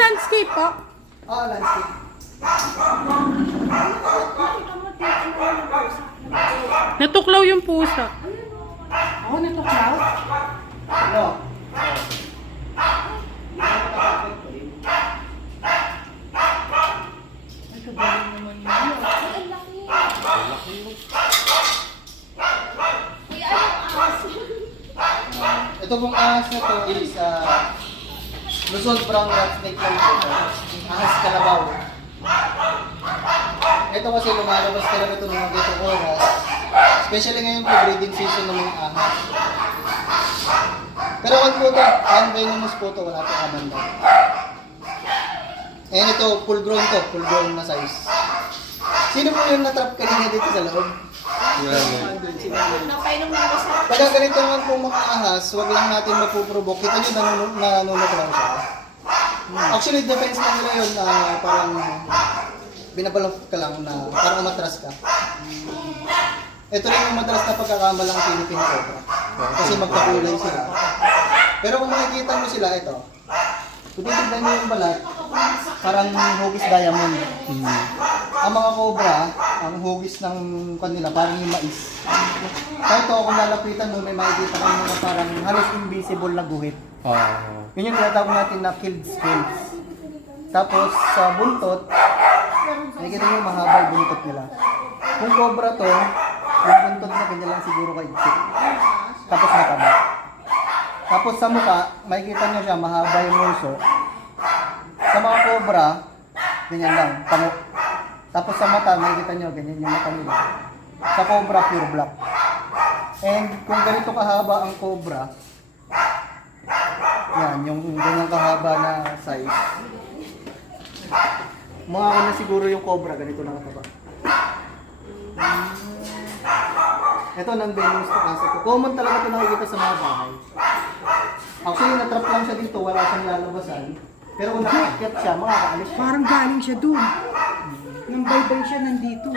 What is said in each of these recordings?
Landscape po? Oo, landscape. Natuklaw yung pusa. Oo, natuklaw? Ano? Ay, kagaling naman yun. Ito pong ahas na to is Luzon brown rat snake lang ito. Ahas kalabaw. Ito kasi lumalabas talaga ito ng dito oras. Especially ngayon po, breeding season ng mga ahas. Pero wag po ito, venomous po ito, wala ito abanda. Ayan ito, full grown na size. Sino po yung natrap kanina dito sa loob? Napainom na ako sa... Pagka ganito naman po mga ahas, wag lang natin mapuprovoke. Kita nyo nanunod lang siya. Actually, defense lang nila yun na parang binabalok ka lang na parang umatras ka. Ito rin yung madalas na pagkakamalang Philippine Cobra. Kasi magkakulay sila. Pero kung makikita mo sila, ito. Kung titignan nyo yung balat, parang hugis diamond. Ang mga cobra, ang hugis ng kanila, parang yung mais. Kaya ito, kung lalapitan mo, may makikita ka mga parang halos invisible na guhit. Yun yung tinatawag natin na killed scales. Tapos sa buntot, nakikita nyo mahaba yung buntot nila. Kung cobra to, yung buntot na ganyan lang siguro kaigsit. Tapos mataba. Tapos sa mukha, makikita nyo siya, mahaba yung muso. Sa mga cobra, ganyan lang, pango. Tapos sa mata, makikita nyo, ganyan yung mata nila. Sa cobra, pure black. And kung ganito kahaba ang cobra, yan, yung ganyan kahaba na size. Mga na siguro yung cobra, ganito na kataba. Ito nang venomous na kasi. Common talaga ito nakikita sa mga bahay. Actually, natrap lang siya dito, wala siyang lalabasan. Pero kung nakakit siya, makakaalis siya. Parang galing siya doon. Nang baybay siya nandito.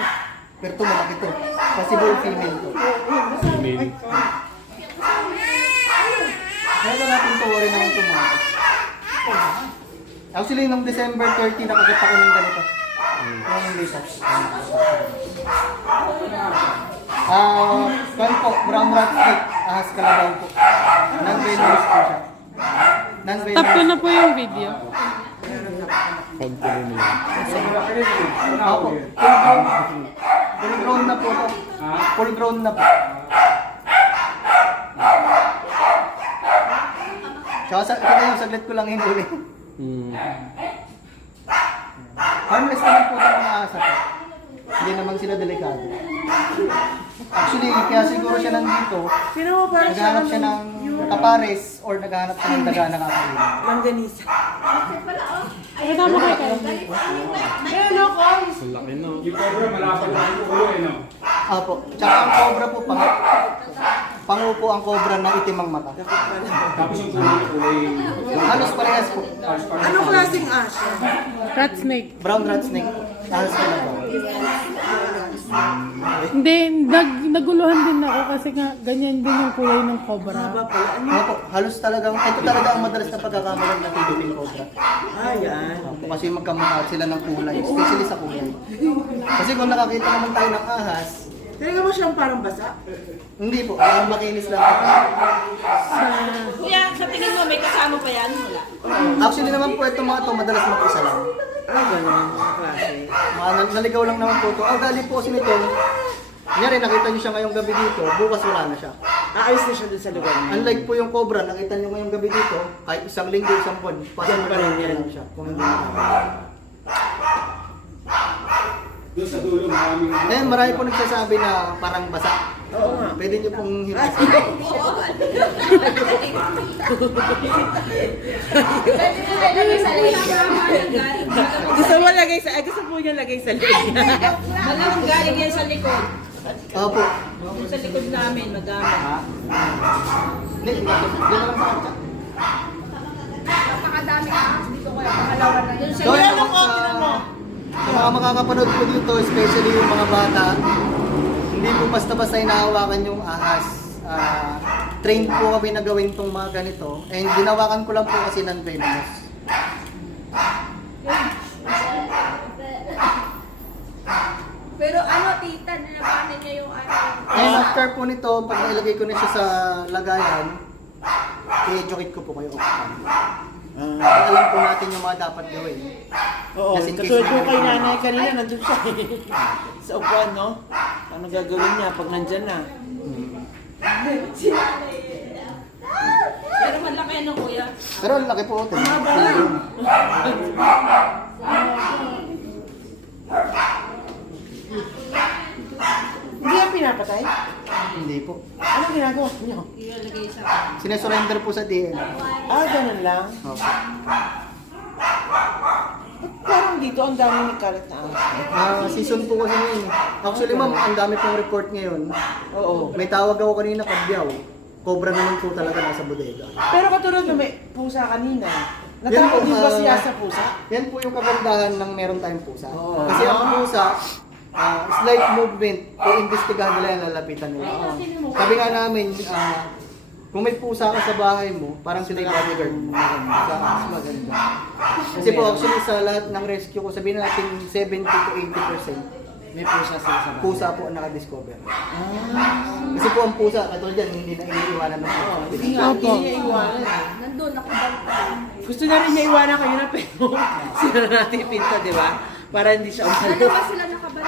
Pero ito malaki ito. Possible female to. Female. Kaya na natin ito, worry naman ito mga ito. Actually, nung December 30, nakagat ako ng ganito. Yung latest. Kaya po, brown rat snake, ahas kalabaw po. Non-venomous po siya. Tap ko na po yung video. Ako, full grown na po ito. Full grown na po. Tsaka saglit ko lang hinuli. Harmless naman po itong mga asa po. Hindi naman sila delikado. Actually, kaya siguro siya nandito, naghahanap siya ng kapares or naghahanap siya ng daga na kakainin. Langganisa. Ay, tama kayo kayo. Ayun ako. Laki no. Yung cobra malapad lang yung ulo eh no. Apo. Tsaka ang cobra po, pango po ang cobra na itim ang mata. Tapos yung kulay Halos parehas po. Anong klaseng asya? Rat snake. Brown rat snake. Halos kalabaw. Hindi, naguluhan din ako kasi nga ganyan din yung kulay ng cobra. Haba pala. Ano? Opo, halos talagang, ito talaga ang madalas na pagkakamalang na Philippine cobra. Ayan. Opo, kasi magkamukha sila ng kulay, especially sa kulay. Kasi kung nakakita naman tayo ng ahas, Talaga mo siyang parang basa? hindi po, ang makinis lang. Kuya, sa tingin mo may kasama pa yan? Wala. Actually naman po itong mga to madalas mag-isa lang. Ah, gano'n. Klase. Naligaw lang naman po ito. Ang galing po kasi nito, kunyari nakita niyo siya ngayong gabi dito, bukas wala na siya. Aayos na siya dun sa lugar niya. Unlike po yung cobra, nakita niyo ngayong gabi dito, kahit isang linggo, isang buwan, pasok pa rin yan siya. Kung hindi na. doon sa dulo maraming Ngayon, marami po nagsasabi na parang basa. Oo nga. Pwede niyo pong himasin. Gusto mo lagay sa... gusto po niya lagay sa likod niya. Malamang galing yan sa likod. Opo. Yung sa likod namin, madami. Hindi, dito lang sa kanya. Napakadami dito kayo. Pangalawa na yun. So, yun po sa mga makakapanood po dito, especially yung mga bata, hindi po basta-basta hinahawakan yung ahas. trained po kami na gawin tong mga ganito. And ginawakan ko lang po kasi non-venomous. Pero ano, tita, nalabanan niya yung ano. And after po nito, pag nailagay ko na siya sa lagayan, i-educate ko po kayo. Para alam po natin yung mga dapat gawin. Oo, Just in case kasunod ko na- kay nanay kanina, nandun siya sa upuan, no? Ano gagawin niya pag nandyan na? Pero malaki ano, kuya. Pero ang laki po. Hindi yan pinapatay? Hindi po. Ano ginagawa niyo? Ilalagay sa Sinesurrender po sa DN. Ah, ganun lang. Okay. Parang dito, ang dami ni kalat na ahas. Season po kasi ngayon. Actually ma'am, ang dami pong report ngayon. Oo. May tawag ako kanina, kabyaw. Cobra naman po talaga nasa bodega. Pero katulad na may pusa kanina. Yan Natakot po, din ba siya sa pusa? Yan po yung kagandahan ng meron tayong pusa. Oo. Kasi ang pusa, slight movement, iimbestigahan nila yung lalapitan nila. Sabi nga namin, kung may pusa ka sa bahay mo, parang sila yung bodyguard mo. Sa mas maganda. Kasi po actually sa lahat ng rescue ko, sabihin natin 70 to 80%. May pusa sila sa bahay. Pusa po ang nakadiscover. Kasi po ang pusa, katulad yan, hindi na iniiwanan ng pusa. Hindi nga, hindi niya iwanan. nandun, nakabalik. Gusto na rin niya iwanan kayo na pero sila natin yung pinto, di ba? Para hindi siya Ano umalis. ba sila nakabalik?